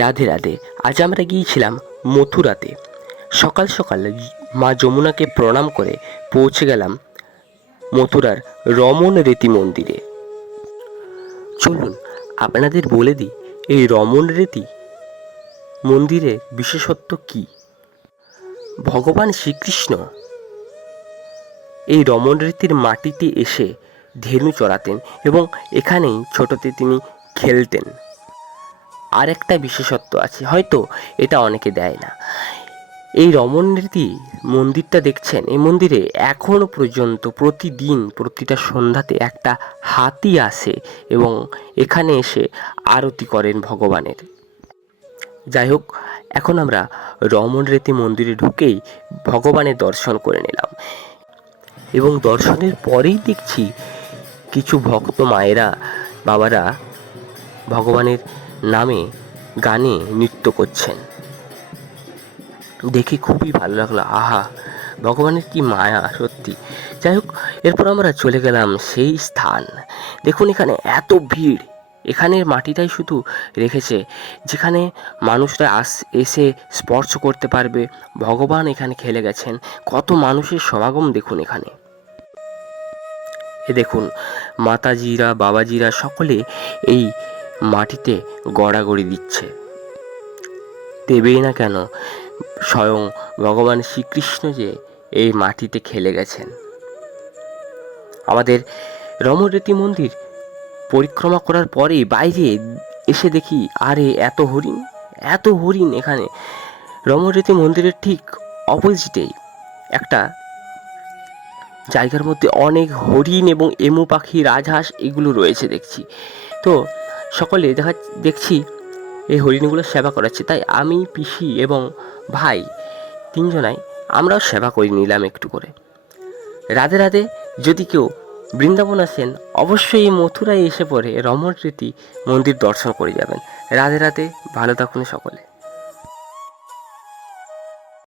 রাধে রাধে। আজ আমরা গিয়েছিলাম মথুরাতে। সকাল সকাল মা যমুনাকে প্রণাম করে পৌঁছে গেলাম মথুরার রমন রীতি মন্দিরে। চলুন আপনাদের বলে দিই এই রমন রীতি মন্দিরের বিশেষত্ব কী। ভগবান শ্রীকৃষ্ণ এই রমন রীতির মাটিতে এসে ধেনু চড়াতেন এবং এখানেই ছোটতে তিনি খেলতেন। আর একটা বিশেষত্ব আছে, হয়তো এটা অনেকে দেয় না। এই রমন রীতি মন্দিরটা দেখছেন, এই মন্দিরে এখনও পর্যন্ত প্রতিদিন প্রতিটা সন্ধ্যাতে একটা হাতি আসে এবং এখানে এসে আরতি করেন ভগবানের। যাই হোক, এখন আমরা রমন রীতি মন্দিরে ঢুকেই ভগবানের দর্শন করে নিলাম এবং দর্শনের পরেই দেখছি কিছু ভক্ত মায়েরা বাবারা ভগবানের নামে গানে নৃত্য করছেন। দেখে খুবই ভালো লাগলো। আহা, ভগবানের কি মায়া সত্যি। যাই হোক, এরপর আমরা চলে গেলাম সেই স্থান। দেখুন এখানে এত ভিড়, এখানের মাটিটাই শুধু রেখেছে যেখানে মানুষরা এসে স্পর্শ করতে পারবে। ভগবান এখানে খেলে গেছেন। কত মানুষের সমাগম দেখুন এখানে। এ দেখুন মাতাজিরা বাবাজিরা সকলে এই মাটিতে গড়াগড়ি দিচ্ছে। দেবেই না কেন, স্বয়ং ভগবান শ্রীকৃষ্ণ যে এই মাটিতে খেলে গেছেন। আমাদের রমন রীতি মন্দির পরিক্রমা করার পরেই বাইরে এসে দেখি আরে এত হরিণ এখানে। রমন রীতি মন্দিরের ঠিক অপোজিটেই একটা জায়গার মধ্যে অনেক হরিণ এবং এমু পাখি রাজহাঁস এগুলো রয়েছে দেখছি। তো সকলে দেখছি এই হরিণগুলো সেবা করাচ্ছে, তাই আমি পিসি এবং ভাই তিনজনাই আমরাও সেবা করে নিলাম একটু করে। রাধে রাধে। যদি কেউ বৃন্দাবন আসেন অবশ্যই এই মথুরায় এসে পড়ে রমন রীতি মন্দির দর্শন করে যাবেন। রাধে রাধে, ভালো থাকুন সকলে।